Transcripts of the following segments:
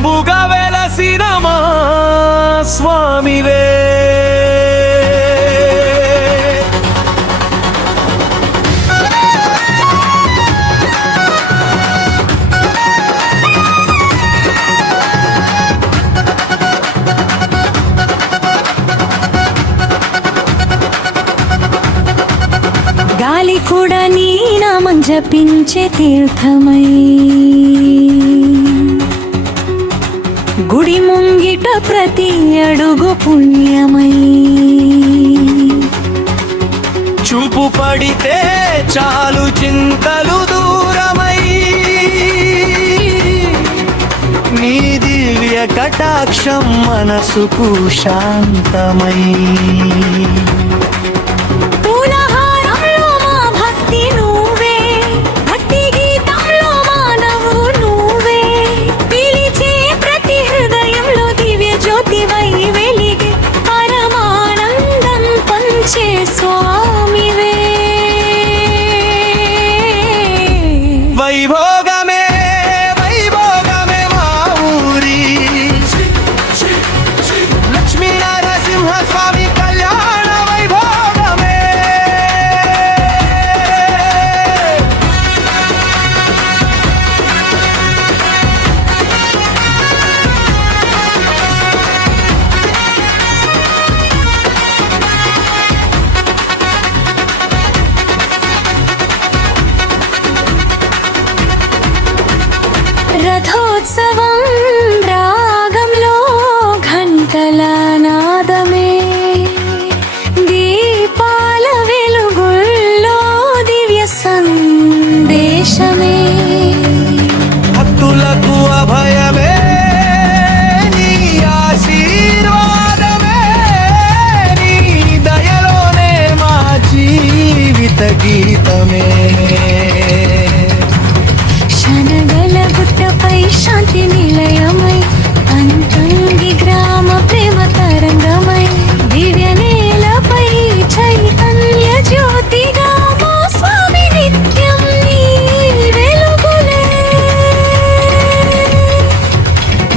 స్వయంభుగా వెలసిన మా స్వామివే. గాలి కూడా నీ నామం జపించే తీర్థమై, గుడి ముంగిట ప్రతి అడుగు పుణ్యమై. చూపు పడితే చాలు చింతలు దూరమై, నీ దివ్య కటాక్షం మనసుకు శాంతమై. స్వామివే వైభోగమే వైభోగమే మా ఊరి లక్ష్మీ నరసింహ స్వామి కళ్యాణ వైభోగమే. రథోత్సవం రాగంలో ఘంటల నాదమే, దీపాల వెలుగుల్లో దివ్య సందేశమే. భక్తులకు అభయమే నీ ఆశీర్వాదమే, నీ దయలోనే మా జీవిత గీతమే. గుట్టపై శాంతి నిలయమై, అంతంగి గ్రామ ప్రేమ తరంగమై, దివ్య నేలపై చైతన్య జ్యోతిగా మా స్వామి నిత్యం నీ వెలుగులే.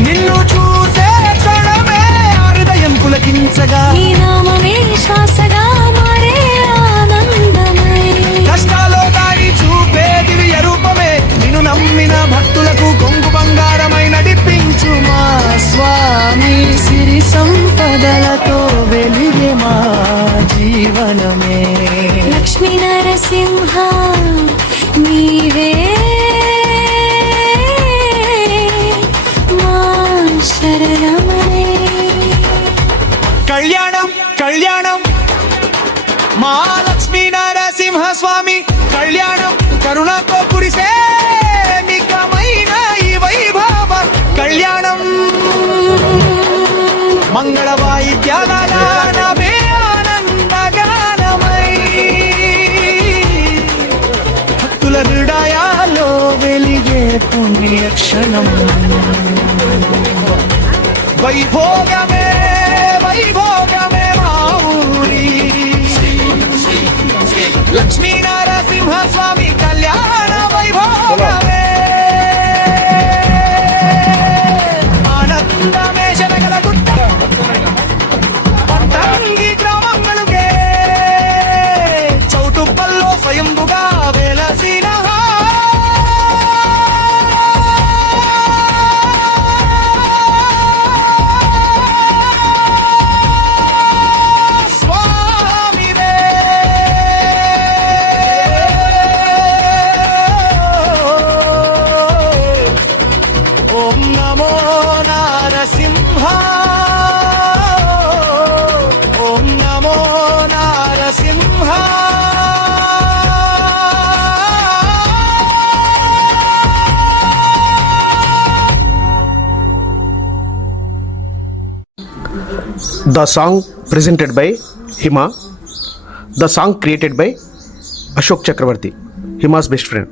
నిన్ను చూసే క్షణమే హృదయం పులకించగా, నీ నామమే శ్వాసగా మారే ఆనందమై. కష్టాలో దారి చూపే దివ్య రూపమే, నిన్ను నమ్మిన భక్తులకు కొంగు బంగారమై నడిపించు మా స్వామి. సిరి సంపదలతో వెలిగే మా జీవనమే. లక్ష్మీ నరసింహ నీవే మా శరణమై. కళ్యాణం కళ్యాణం మా లక్ష్మీ నరసింహ స్వామి కళ్యాణం, కరుణతో కురిసే నికమైన ఈ వైభవ కళ్యాణం. మంగళ వాయిద్యాలే ఆనందగానమై, భక్తుల హృదయాల్లో వెలిగే పుణ్యక్షణం. వైభోగమే వైభోగమే మా ఊరి లక్ష్మీ నరసింహ స్వామి కళ్యాణ వైభోగమే. ఆనందమే శనగల గుట్ట అంతంగి గ్రామங்களுగే, చౌటుప్పల్లో స్వయంభుగా వెలసిన ఓం నమో Narasimha. The song presented by Hima. The song created by Ashok Chakravarti, Hima's best friend.